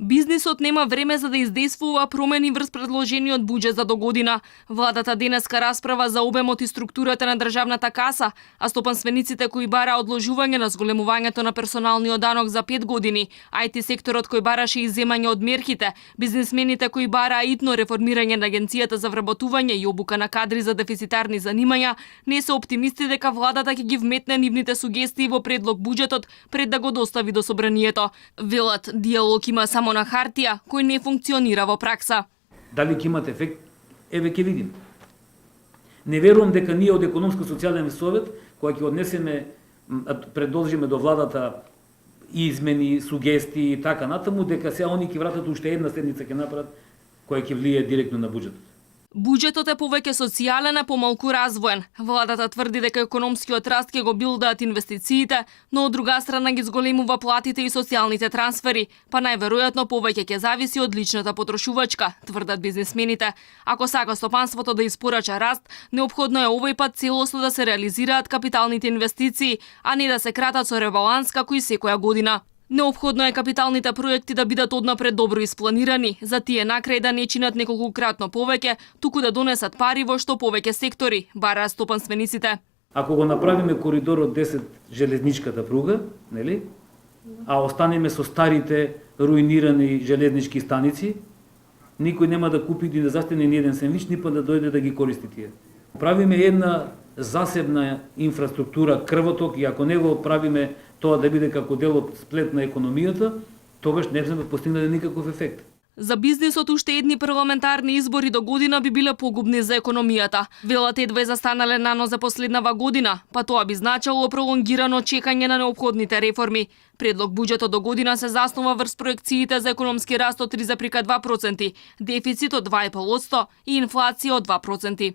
Бизнисот нема време за да издействува промени врз предложениот буџет за догодина. Владата денеска расправа за обемот и структурата на државната каса, а стопанствениците кои бара одложување на зголемувањето на персоналниот данок за 5 години, IT секторот кој бараше изземање од мерките, бизнисмените кои бараа итно реформирање на агенцијата за вработување и обука на кадри за дефицитарни занимања, не се оптимисти дека владата ќе ги вметне нивните сугестии во предлог буџетот пред да го достави до собранието. Велат, диалог има само на хартија, кој не функционира во пракса. Дали ќе имат ефект? Еве ќе видим. Не верувам дека ние од економско-социјален совет, која ќе однесеме, предложиме до владата измени, сугестии и така натаму, дека сега они ќе вратат уште една седница ќе направат која ќе влие директно на буџетот. Буџетот е повеќе социјален, а помалку развоен. Владата тврди дека економскиот раст ќе го билдаат инвестициите, но од друга страна ги зголемува платите и социјалните трансфери, па најверојатно повеќе ќе зависи од личната потрошувачка, тврдат бизнисмените. Ако сака стопанството да испорача раст, неопходно е овој пат целосно да се реализираат капиталните инвестиции, а не да се кратат со ребаланс како и секоја година. Неопходно е капиталните проекти да бидат однапред добро испланирани, за тие накрај да не чинат неколкукратно повеќе, туку да донесат пари во што повеќе сектори, бараа стопанствениците. Ако го направиме коридорот 10 железничката пруга, нели? А останеме со старите руинирани железнички станици, никој нема да купи и да застане ни еден сендвич, ни па да дојде да ги користи тие. Правиме една засебна инфраструктура, крвоток, и ако не го правиме тоа да биде како дел од сплет на економијата, тогаш не сме постигнале никаков ефект. За бизнисот уште едни парламентарни избори до година би биле погубни за економијата. Велат едва е застанале нано за последнава година, па тоа би значило пролонгирано чекање на неопходните реформи. Предлог буџетот до година се заснова врз проекциите за економски раст од 3,2%, дефицит од 2,5% и инфлација од 2%.